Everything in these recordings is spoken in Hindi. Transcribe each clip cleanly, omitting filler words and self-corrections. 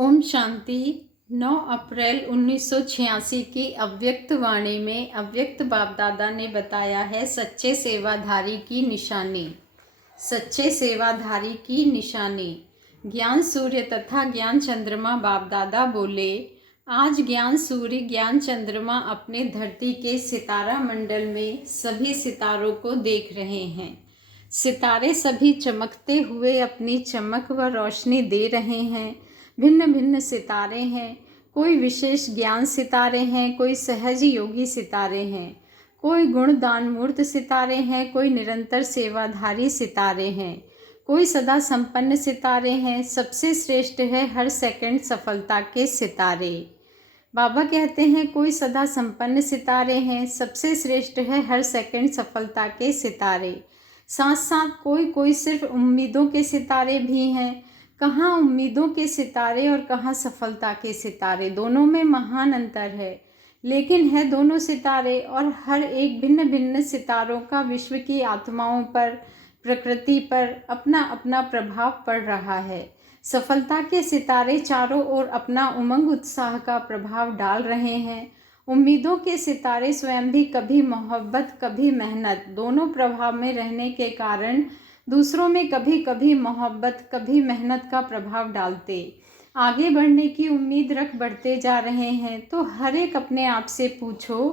ओम शांति। 9 अप्रैल 1986 की अव्यक्त वाणी में अव्यक्त बाप दादा ने बताया है सच्चे सेवाधारी की निशानी। सच्चे सेवाधारी की निशानी। ज्ञान सूर्य तथा ज्ञान चंद्रमा बाप दादा बोले, आज ज्ञान सूर्य ज्ञान चंद्रमा अपने धरती के सितारा मंडल में सभी सितारों को देख रहे हैं। सितारे सभी चमकते हुए अपनी चमक व रोशनी दे रहे हैं। भिन्न भिन्न सितारे हैं। कोई विशेष ज्ञान सितारे हैं, कोई सहज योगी सितारे हैं, कोई गुणदान मूर्त सितारे हैं, कोई निरंतर सेवाधारी सितारे हैं, कोई सदा संपन्न सितारे हैं। सबसे श्रेष्ठ है हर सेकंड सफलता के सितारे। बाबा कहते हैं कोई सदा संपन्न सितारे हैं, सबसे श्रेष्ठ है हर सेकंड सफलता के सितारे। साथ साथ कोई कोई सिर्फ उम्मीदों के सितारे भी हैं। कहाँ उम्मीदों के सितारे और कहाँ सफलता के सितारे, दोनों में महान अंतर है। लेकिन है दोनों सितारे और हर एक भिन्न भिन्न सितारों का विश्व की आत्माओं पर, प्रकृति पर अपना अपना प्रभाव पड़ रहा है। सफलता के सितारे चारों ओर अपना उमंग उत्साह का प्रभाव डाल रहे हैं। उम्मीदों के सितारे स्वयं भी कभी मोहब्बत कभी मेहनत दोनों प्रभाव में रहने के कारण दूसरों में कभी कभी मोहब्बत कभी मेहनत का प्रभाव डालते आगे बढ़ने की उम्मीद रख बढ़ते जा रहे हैं। तो हर एक अपने आप से पूछो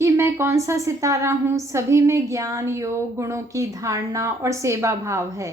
कि मैं कौन सा सितारा हूँ। सभी में ज्ञान, योग, गुणों की धारणा और सेवा भाव है।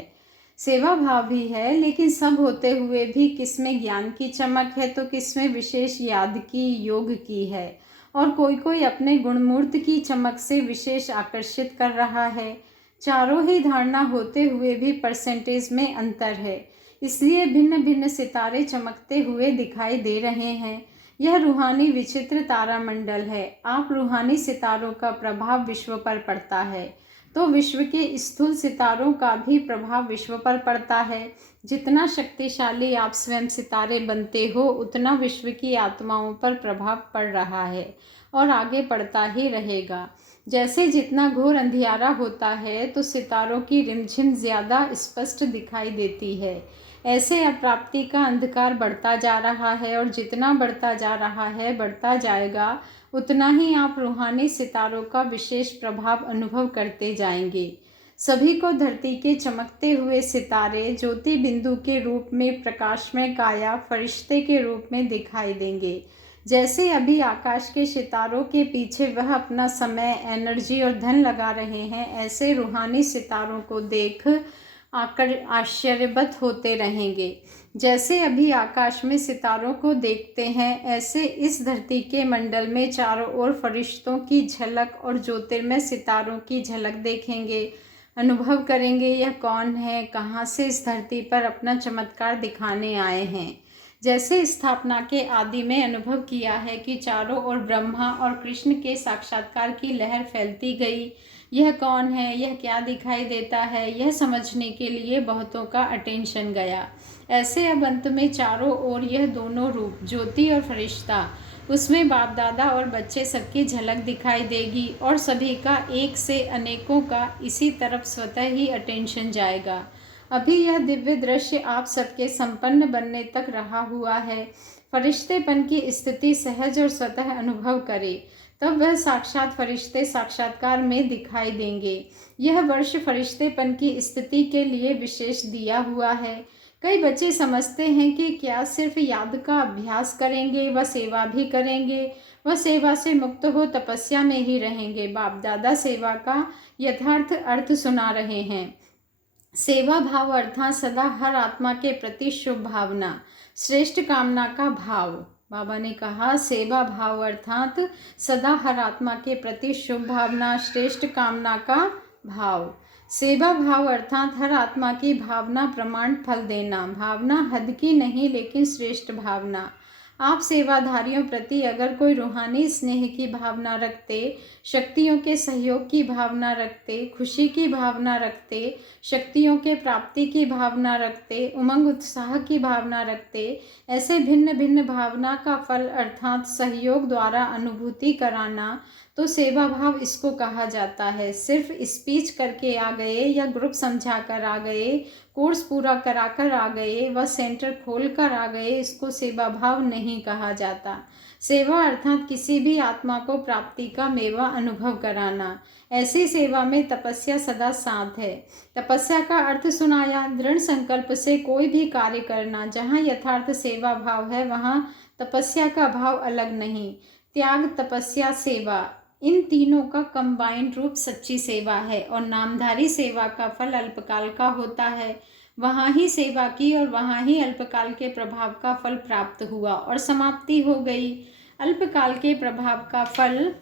सेवा भाव भी है, लेकिन सब होते हुए भी किसमें ज्ञान की चमक है तो किसमें विशेष याद की, योग की है, और कोई कोई अपने गुणमूर्त की चमक से विशेष आकर्षित कर रहा है। चारों ही धारणा होते हुए भी परसेंटेज में अंतर है, इसलिए भिन्न भिन्न सितारे चमकते हुए दिखाई दे रहे हैं। यह रूहानी विचित्र तारामंडल है। आप रूहानी सितारों का प्रभाव विश्व पर पड़ता है तो विश्व के स्थूल सितारों का भी प्रभाव विश्व पर पड़ता है। जितना शक्तिशाली आप स्वयं सितारे बनते हो उतना विश्व की आत्माओं पर प्रभाव पड़ रहा है और आगे पड़ता ही रहेगा। जैसे जितना घोर अंधियारा होता है तो सितारों की रिमझिम ज़्यादा स्पष्ट दिखाई देती है, ऐसे अप्राप्ति का अंधकार बढ़ता जा रहा है और जितना बढ़ता जा रहा है बढ़ता जाएगा उतना ही आप रूहानी सितारों का विशेष प्रभाव अनुभव करते जाएंगे। सभी को धरती के चमकते हुए सितारे ज्योति बिंदु के रूप में, प्रकाश में काया फरिश्ते के रूप में दिखाई देंगे। जैसे अभी आकाश के सितारों के पीछे वह अपना समय, एनर्जी और धन लगा रहे हैं, ऐसे रूहानी सितारों को देख आकर आश्चर्यबत होते रहेंगे। जैसे अभी आकाश में सितारों को देखते हैं, ऐसे इस धरती के मंडल में चारों ओर फरिश्तों की झलक और ज्योतिर्मय सितारों की झलक देखेंगे। अनुभव करेंगे यह कौन है, कहाँ से इस धरती पर अपना चमत्कार दिखाने आए हैं। जैसे स्थापना के आदि में अनुभव किया है कि चारों ओर ब्रह्मा और कृष्ण के साक्षात्कार की लहर फैलती गई। यह कौन है, यह क्या दिखाई देता है, यह समझने के लिए बहुतों का अटेंशन गया। ऐसे अब अंत में चारों ओर यह दोनों रूप, ज्योति और फरिश्ता, उसमें बाप दादा और बच्चे सबकी झलक दिखाई देगी और सभी का एक से अनेकों का इसी तरफ स्वतः ही अटेंशन जाएगा। अभी यह दिव्य दृश्य आप सबके संपन्न बनने तक रहा हुआ है। फरिश्तेपन की स्थिति सहज और स्वतः अनुभव करे, तब वह साक्षात फरिश्ते साक्षात्कार में दिखाई देंगे। यह वर्ष फरिश्तेपन की स्थिति के लिए विशेष दिया हुआ है। कई बच्चे समझते हैं कि क्या सिर्फ याद का अभ्यास करेंगे व सेवा भी करेंगे, वह सेवा से मुक्त हो तपस्या में ही रहेंगे। बाप दादा सेवा का यथार्थ अर्थ सुना रहे हैं। सेवा भाव अर्थात सदा हर आत्मा के प्रति शुभ भावना, श्रेष्ठ कामना का भाव। बाबा ने कहा सेवा भाव अर्थात सदा हर आत्मा के प्रति शुभ भावना, श्रेष्ठ कामना का भाव। सेवा भाव अर्थात हर आत्मा की भावना प्रमाण फल देना, भावना हद की नहीं लेकिन श्रेष्ठ भावना। आप सेवाधारियों प्रति अगर कोई रूहानी स्नेह की भावना रखते, शक्तियों के सहयोग की भावना रखते, खुशी की भावना रखते, शक्तियों के प्राप्ति की भावना रखते, उमंग उत्साह की भावना रखते, ऐसे भिन्न भिन्न भावना का फल अर्थात सहयोग द्वारा अनुभूति कराना, तो सेवा भाव इसको कहा जाता है। सिर्फ स्पीच करके आ गए या ग्रुप समझा कर आ गए, कोर्स पूरा करा कर आ गए व सेंटर खोल कर आ गए, इसको सेवा भाव नहीं कहा जाता। सेवा अर्थात किसी भी आत्मा को प्राप्ति का मेवा अनुभव कराना। ऐसी सेवा में तपस्या सदा साथ है। तपस्या का अर्थ सुनाया, दृढ़ संकल्प से कोई भी कार्य करना। जहाँ यथार्थ सेवा भाव है वहाँ तपस्या का भाव अलग नहीं। त्याग, तपस्या, सेवा, इन तीनों का कंबाइंड रूप सच्ची सेवा है। और नामधारी सेवा का फल अल्पकाल का होता है। वहाँ ही सेवा की और वहाँ ही अल्पकाल के प्रभाव का फल प्राप्त हुआ और समाप्ति हो गई। अल्पकाल के प्रभाव का फल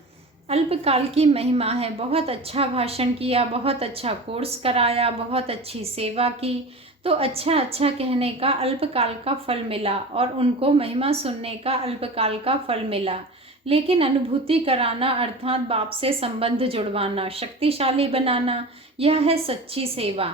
अल्पकाल की महिमा है। बहुत अच्छा भाषण किया, बहुत अच्छा कोर्स कराया, बहुत अच्छी सेवा की, तो अच्छा अच्छा कहने का अल्पकाल का फल मिला और उनको महिमा सुनने का अल्पकाल का फल मिला। लेकिन अनुभूति कराना अर्थात बाप से संबंध जुड़वाना, शक्तिशाली बनाना, यह है सच्ची सेवा।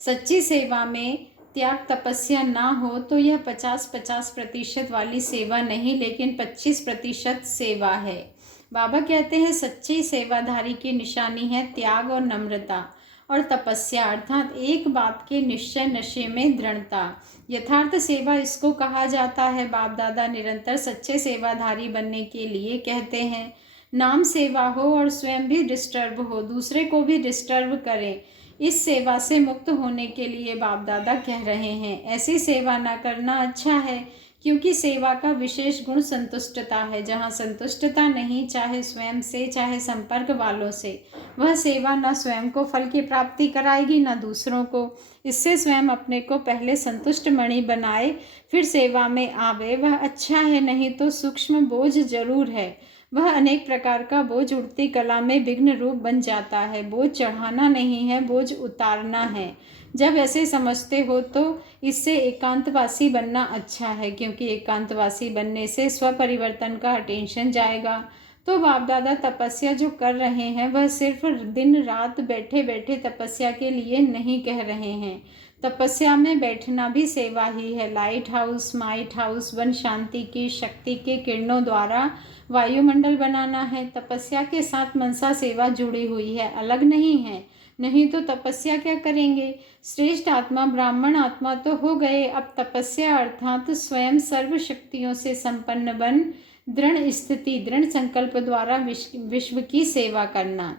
सच्ची सेवा में त्याग, तपस्या ना हो तो यह 50-50% वाली सेवा नहीं, लेकिन 25% सेवा है। बाबा कहते हैं सच्ची सेवाधारी की निशानी है त्याग और नम्रता और तपस्या अर्थात एक बात के निश्चय नशे में दृढ़ता। यथार्थ सेवा इसको कहा जाता है। बाप दादा निरंतर सच्चे सेवाधारी बनने के लिए कहते हैं नाम सेवा हो और स्वयं भी डिस्टर्ब हो, दूसरे को भी डिस्टर्ब करें। इस सेवा से मुक्त होने के लिए बाप दादा कह रहे हैं ऐसी सेवा ना करना अच्छा है, क्योंकि सेवा का विशेष गुण संतुष्टता है। जहाँ संतुष्टता नहीं, चाहे स्वयं से चाहे संपर्क वालों से, वह सेवा न स्वयं को फल की प्राप्ति कराएगी न दूसरों को। इससे स्वयं अपने को पहले संतुष्ट मणि बनाए फिर सेवा में आवे, वह अच्छा है। नहीं तो सूक्ष्म बोझ जरूर है, वह अनेक प्रकार का बोझ उड़ती कला में विघ्न रूप बन जाता है। बोझ चढ़ाना नहीं है, बोझ उतारना है। जब ऐसे समझते हो तो इससे एकांतवासी बनना अच्छा है, क्योंकि एकांतवासी बनने से स्वपरिवर्तन का अटेंशन जाएगा। तो बाप दादा तपस्या जो कर रहे हैं वह सिर्फ दिन रात बैठे बैठे तपस्या के लिए नहीं कह रहे हैं। तपस्या में बैठना भी सेवा ही है। लाइट हाउस, माइट हाउस बन शांति की शक्ति के किरणों द्वारा वायुमंडल बनाना है। तपस्या के साथ मनसा सेवा जुड़ी हुई है, अलग नहीं है। नहीं तो तपस्या क्या करेंगे। श्रेष्ठ आत्मा ब्राह्मण आत्मा तो हो गए, अब तपस्या अर्थात स्वयं सर्व शक्तियों से संपन्न बन दृढ़ स्थिति दृढ़ संकल्प द्वारा विश्व की सेवा करना।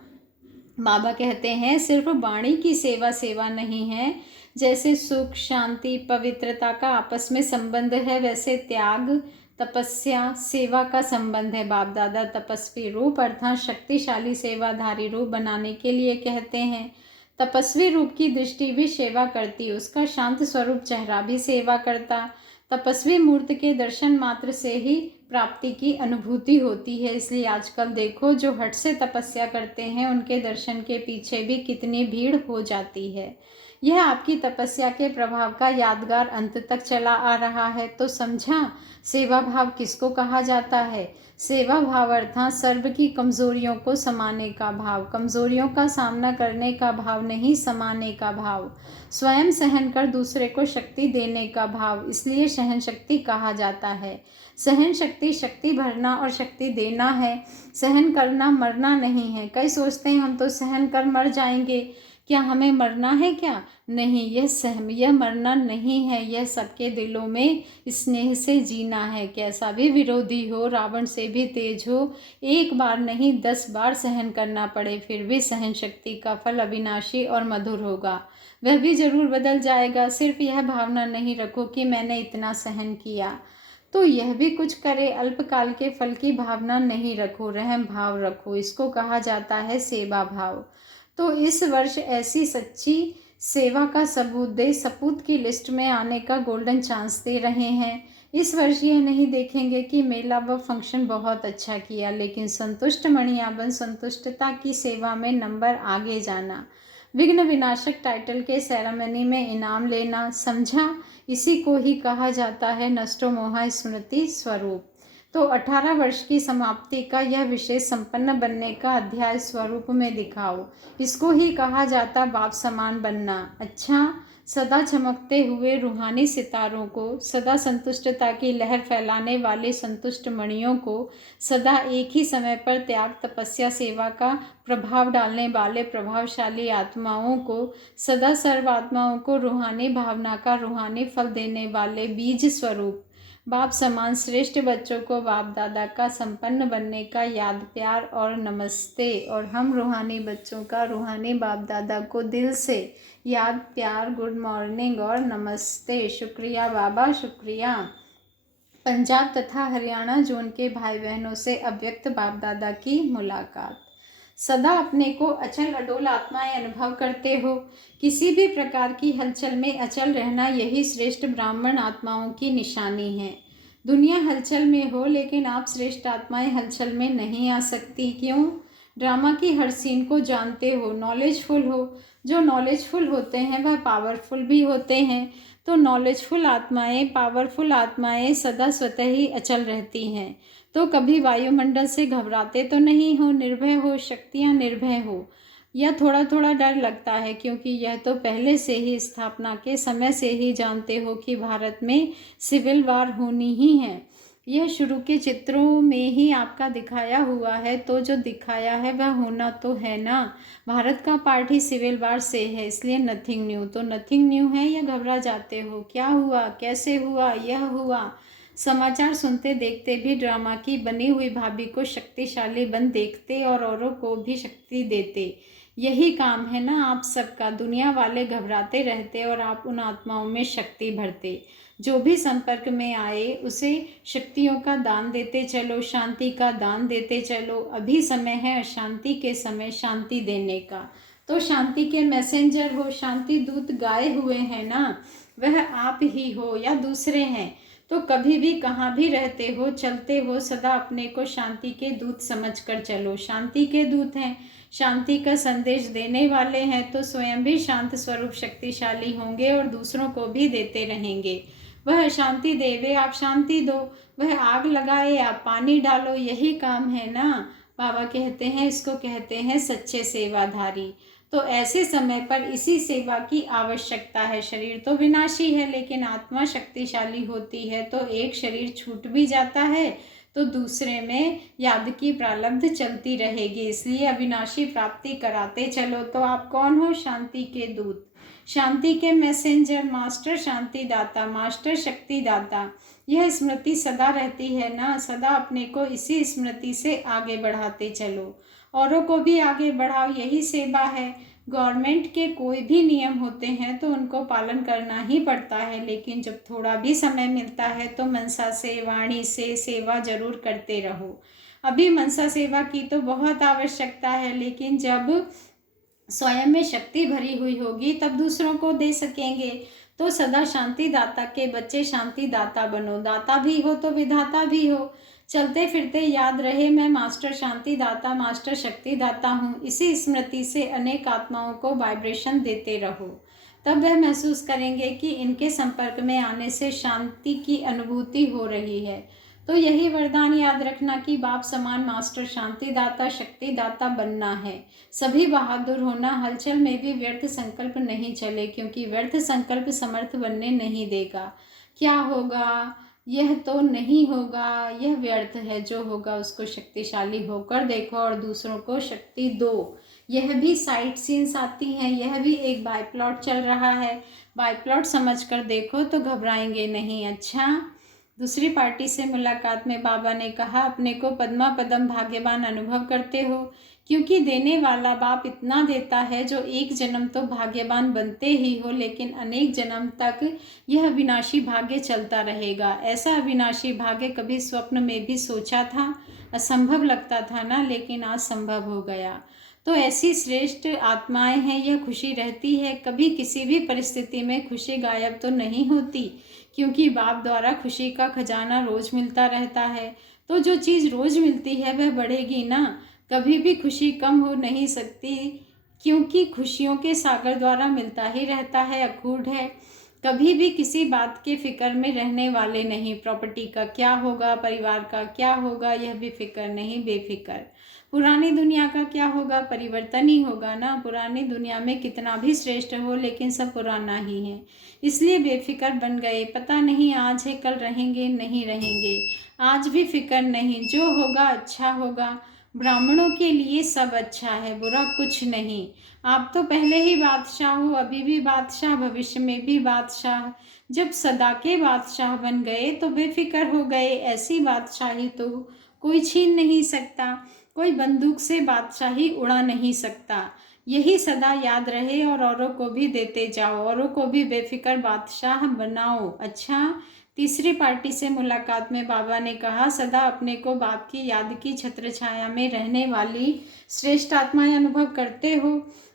बाबा कहते हैं सिर्फ वाणी की सेवा सेवा नहीं है। जैसे सुख, शांति, पवित्रता का आपस में संबंध है, वैसे त्याग, तपस्या, सेवा का संबंध है। बाप दादा तपस्वी रूप अर्थात शक्तिशाली सेवाधारी रूप बनाने के लिए कहते हैं। तपस्वी रूप की दृष्टि भी सेवा करती, उसका शांत स्वरूप चेहरा भी सेवा करता। तपस्वी मूर्त के दर्शन मात्र से ही प्राप्ति की अनुभूति होती है। इसलिए आजकल देखो जो हट से तपस्या करते हैं उनके दर्शन के पीछे भी कितनी भीड़ हो जाती है। यह आपकी तपस्या के प्रभाव का यादगार अंत तक चला आ रहा है। तो समझा सेवा भाव किसको कहा जाता है। सेवा भाव अर्थात सर्व की कमजोरियों को समाने का भाव, कमजोरियों का सामना करने का भाव नहीं, समाने का भाव, स्वयं सहन कर दूसरे को शक्ति देने का भाव, इसलिए सहन शक्ति कहा जाता है। सहन शक्ति शक्ति भरना और शक्ति देना है, सहन करना मरना नहीं है। कई सोचते हैं हम तो सहन कर मर जाएंगे, क्या हमें मरना है क्या? नहीं, यह मरना नहीं है, यह सबके दिलों में स्नेह से जीना है। कैसा भी विरोधी हो, रावण से भी तेज हो, एक बार नहीं 10 बार सहन करना पड़े, फिर भी सहन शक्ति का फल अविनाशी और मधुर होगा, वह भी जरूर बदल जाएगा। सिर्फ यह भावना नहीं रखो कि मैंने इतना सहन किया तो यह भी कुछ करे, अल्पकाल के फल की भावना नहीं रखो, रहम भाव रखो। इसको कहा जाता है सेवा भाव। तो इस वर्ष ऐसी सच्ची सेवा का सबूत दे सपूत की लिस्ट में आने का गोल्डन चांस दे रहे हैं। इस वर्ष यह नहीं देखेंगे कि मेला व फंक्शन बहुत अच्छा किया, लेकिन संतुष्ट मणिया बन संतुष्टता की सेवा में नंबर आगे जाना, विघ्न विनाशक टाइटल के सेरेमनी में इनाम लेना, समझा? इसी को ही कहा जाता है नष्टो मोहा स्मृति स्वरूप। तो 18 वर्ष की समाप्ति का यह विशेष संपन्न बनने का अध्याय स्वरूप में दिखाओ, इसको ही कहा जाता बाप समान बनना। अच्छा, सदा चमकते हुए रूहानी सितारों को, सदा संतुष्टता की लहर फैलाने वाले संतुष्ट मणियों को, सदा एक ही समय पर त्याग, तपस्या, सेवा का प्रभाव डालने वाले प्रभावशाली आत्माओं को, सदा सर्व आत्माओं को रूहानी भावना का रूहानी फल देने वाले बीज स्वरूप बाप समान श्रेष्ठ बच्चों को बाप दादा का संपन्न बनने का याद, प्यार और नमस्ते। और हम रूहानी बच्चों का रूहानी बाप दादा को दिल से याद, प्यार, गुड मॉर्निंग और नमस्ते। शुक्रिया बाबा, शुक्रिया। पंजाब तथा हरियाणा जोन के भाई बहनों से अव्यक्त बाप दादा की मुलाकात। सदा अपने को अचल अडोल आत्माएं अनुभव करते हो। किसी भी प्रकार की हलचल में अचल रहना यही श्रेष्ठ ब्राह्मण आत्माओं की निशानी है। दुनिया हलचल में हो लेकिन आप श्रेष्ठ आत्माएं हलचल में नहीं आ सकती। क्यों? ड्रामा की हर सीन को जानते हो, नॉलेजफुल हो। जो नॉलेजफुल होते हैं वह पावरफुल भी होते हैं। तो नॉलेजफुल आत्माएं, पावरफुल आत्माएं सदा स्वतः ही अचल रहती हैं। तो कभी वायुमंडल से घबराते तो नहीं हो, निर्भय हो, शक्तियाँ निर्भय हो, या थोड़ा थोड़ा डर लगता है? क्योंकि यह तो पहले से ही स्थापना के समय से ही जानते हो कि भारत में सिविल वार होनी ही है। यह शुरू के चित्रों में ही आपका दिखाया हुआ है। तो जो दिखाया है वह होना तो है ना। भारत का पार्ट ही सिविल वार से है, इसलिए नथिंग न्यू। तो नथिंग न्यू है या घबरा जाते हो? क्या हुआ, कैसे हुआ, यह हुआ। समाचार सुनते देखते भी ड्रामा की बनी हुई भाभी को शक्तिशाली बन देखते और औरों को भी शक्ति देते। यही काम है ना आप सबका। दुनिया वाले घबराते रहते और आप उन आत्माओं में शक्ति भरते। जो भी संपर्क में आए उसे शक्तियों का दान देते चलो, शांति का दान देते चलो। अभी समय है अशांति के समय शांति देने का। तो शांति के मैसेंजर हो, शांति दूत गाए हुए हैं ना, वह आप ही हो या दूसरे हैं। तो कभी भी कहाँ भी रहते हो, चलते हो, सदा अपने को शांति के दूत समझकर चलो। शांति के दूत हैं, शांति का संदेश देने वाले हैं, तो स्वयं भी शांत स्वरूप शक्तिशाली होंगे और दूसरों को भी देते रहेंगे। वह शांति देवे, आप शांति दो। वह आग लगाए, आप पानी डालो। यही काम है ना। बाबा कहते हैं, इसको कहते हैं सच्चे सेवाधारी। तो ऐसे समय पर इसी सेवा की आवश्यकता है। शरीर तो विनाशी है लेकिन आत्मा शक्तिशाली होती है। तो एक शरीर छूट भी जाता है तो दूसरे में याद की प्रारब्ध चलती रहेगी। इसलिए अविनाशी प्राप्ति कराते चलो। तो आप कौन हो? शांति के दूत, शांति के मैसेंजर, मास्टर शांति दाता, मास्टर शक्ति दाता। यह स्मृति सदा रहती है ना। सदा अपने को इसी स्मृति से आगे बढ़ाते चलो, औरों को भी आगे बढ़ाओ। यही सेवा है। गवर्नमेंट के कोई भी नियम होते हैं तो उनको पालन करना ही पड़ता है, लेकिन जब थोड़ा भी समय मिलता है तो मनसा से, वाणी से सेवा जरूर करते रहो। अभी मनसा सेवा की तो बहुत आवश्यकता है, लेकिन जब स्वयं में शक्ति भरी हुई होगी तब दूसरों को दे सकेंगे। तो सदा शांति दाता के बच्चे शांति दाता बनो। दाता भी हो तो विधाता भी हो। चलते फिरते याद रहे, मैं मास्टर शांति दाता, मास्टर शक्ति दाता हूँ। इसी स्मृति से अनेक आत्माओं को वाइब्रेशन देते रहो। तब वह महसूस करेंगे कि इनके संपर्क में आने से शांति की अनुभूति हो रही है। तो यही वरदान याद रखना कि बाप समान मास्टर शांति दाता, शक्ति दाता बनना है। सभी बहादुर होना। हलचल में भी व्यर्थ संकल्प नहीं चले, क्योंकि व्यर्थ संकल्प समर्थ बनने नहीं देगा। क्या होगा? यह तो नहीं होगा, यह व्यर्थ है। जो होगा उसको शक्तिशाली होकर देखो और दूसरों को शक्ति दो। यह भी साइड सीन्स आती हैं, यह भी एक बाय प्लॉट चल रहा है। बाय प्लॉट समझ कर देखो तो घबराएंगे नहीं। अच्छा, दूसरी पार्टी से मुलाकात में बाबा ने कहा, अपने को पद्मा पदम भाग्यवान अनुभव करते हो, क्योंकि देने वाला बाप इतना देता है जो एक जन्म तो भाग्यवान बनते ही हो, लेकिन अनेक जन्म तक यह अविनाशी भाग्य चलता रहेगा। ऐसा अविनाशी भाग्य कभी स्वप्न में भी सोचा था? असंभव लगता था ना, लेकिन आज संभव हो गया। तो ऐसी श्रेष्ठ आत्माएं हैं, यह खुशी रहती है। कभी किसी भी परिस्थिति में खुशी गायब तो नहीं होती, क्योंकि बाप द्वारा खुशी का खजाना रोज मिलता रहता है। तो जो चीज़ रोज मिलती है वह बढ़ेगी ना। कभी भी खुशी कम हो नहीं सकती, क्योंकि खुशियों के सागर द्वारा मिलता ही रहता है, अखूट है। कभी भी किसी बात के फिक्र में रहने वाले नहीं। प्रॉपर्टी का क्या होगा, परिवार का क्या होगा, यह भी फिक्र नहीं, बेफिक्र। पुरानी दुनिया का क्या होगा, परिवर्तन ही होगा ना। पुरानी दुनिया में कितना भी श्रेष्ठ हो, लेकिन सब पुराना ही है, इसलिए बेफिक्र बन गए। पता नहीं आज है कल रहेंगे नहीं रहेंगे, आज भी फिक्र नहीं, जो होगा अच्छा होगा। ब्राह्मणों के लिए सब अच्छा है, बुरा कुछ नहीं। आप तो पहले ही बादशाह हो, अभी भी बादशाह, भविष्य में भी बादशाह। जब सदा के बादशाह बन गए तो बेफिक्र हो गए। ऐसी बादशाही तो कोई छीन नहीं सकता, कोई बंदूक से बादशाही उड़ा नहीं सकता। यही सदा याद रहे और औरों को भी देते जाओ, औरों को भी बेफिक्र बादशाह बनाओ। अच्छा, तीसरी पार्टी से मुलाकात में बाबा ने कहा, सदा अपने को बाप की याद की छत्र छाया में रहने वाली श्रेष्ठ आत्माएं अनुभव करते हो।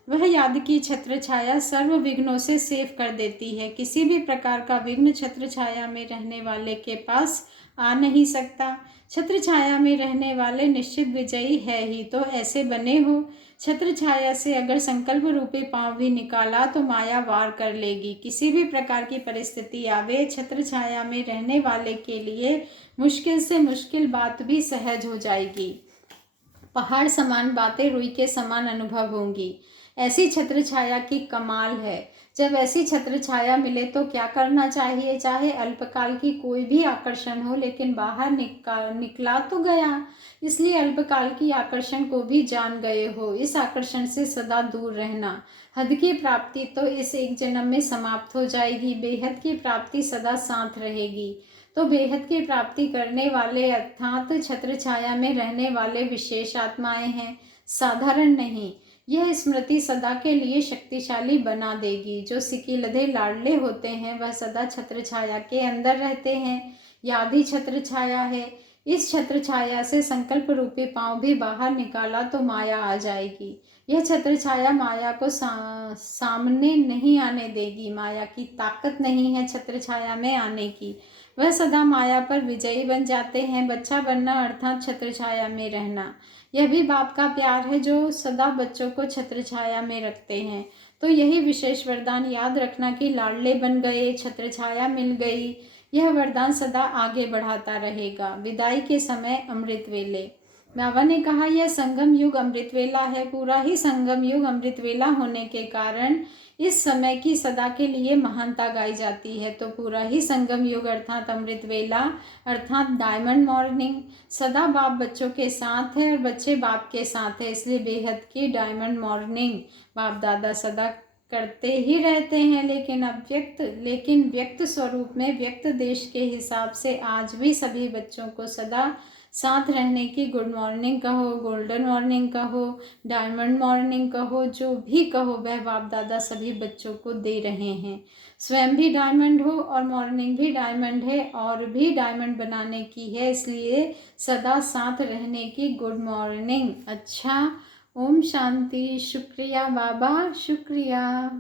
वह याद की छत्र छाया सर्व विघ्नों से सेव कर देती है। किसी भी प्रकार का विघ्न छत्र छाया में रहने वाले के पास आ नहीं सकता। छत्र छाया में रहने वाले निश्चित विजयी है ही, तो ऐसे बने हो। छत्र छाया से अगर संकल्प रूपी पांव भी निकाला तो माया वार कर लेगी। किसी भी प्रकार की परिस्थिति आवे, छत्र छाया में रहने वाले के लिए मुश्किल से मुश्किल बात भी सहज हो जाएगी। पहाड़ समान बातें रुई के समान अनुभव होंगी। ऐसी छत्र छाया की कमाल है। जब ऐसी छत्र छाया मिले तो क्या करना चाहिए? चाहे अल्पकाल की कोई भी आकर्षण हो, लेकिन बाहर निकला तो गया, इसलिए अल्पकाल की आकर्षण को भी जान गए हो। इस आकर्षण से सदा दूर रहना। हद की प्राप्ति तो इस एक जन्म में समाप्त हो जाएगी, बेहद की प्राप्ति सदा साथ रहेगी। तो बेहद की प्राप्ति करने वाले अर्थात छत्र छाया में रहने वाले विशेष आत्माएं हैं, साधारण नहीं। यह स्मृति सदा के लिए शक्तिशाली बना देगी। जो सिकीलधे लाडले होते हैं वह सदा छत्र छाया के अंदर रहते हैं। याद ही छत्र छाया है। इस छत्र छाया से संकल्प रूपी पांव भी बाहर निकाला तो माया आ जाएगी। यह छत्र छाया माया को सामने नहीं आने देगी। माया की ताकत नहीं है छत्र छाया में आने की। वह सदा माया पर विजयी बन जाते हैं। बच्चा बनना अर्थात छत्र छाया में रहना, यह भी बाप का प्यार है जो सदा बच्चों को छत्र छाया में रखते हैं। तो यही विशेष वरदान याद रखना कि लाडले बन गए, छत्र छाया मिल गई। यह वरदान सदा आगे बढ़ाता रहेगा। विदाई के समय अमृत वेले। बाबा ने कहा, यह संगम युग अमृत वेला है। पूरा ही संगम युग अमृत वेला होने के कारण इस समय की सदा के लिए महानता गाई जाती है। तो पूरा ही संगम युग अर्थात अमृत वेला अर्थात डायमंड मॉर्निंग सदा बाप बच्चों के साथ है और बच्चे बाप के साथ है, इसलिए बेहद की डायमंड मॉर्निंग बाप दादा सदा करते ही रहते हैं। लेकिन व्यक्त स्वरूप में व्यक्त देश के हिसाब से आज भी सभी बच्चों को सदा साथ रहने की गुड मॉर्निंग कहो, गोल्डन मॉर्निंग कहो, डायमंड मॉर्निंग कहो, जो भी कहो वह बाप दादा सभी बच्चों को दे रहे हैं। स्वयं भी डायमंड हो और मॉर्निंग भी डायमंड है और भी डायमंड बनाने की है, इसलिए सदा साथ रहने की गुड मॉर्निंग। अच्छा, ओम शांति। शुक्रिया बाबा, शुक्रिया।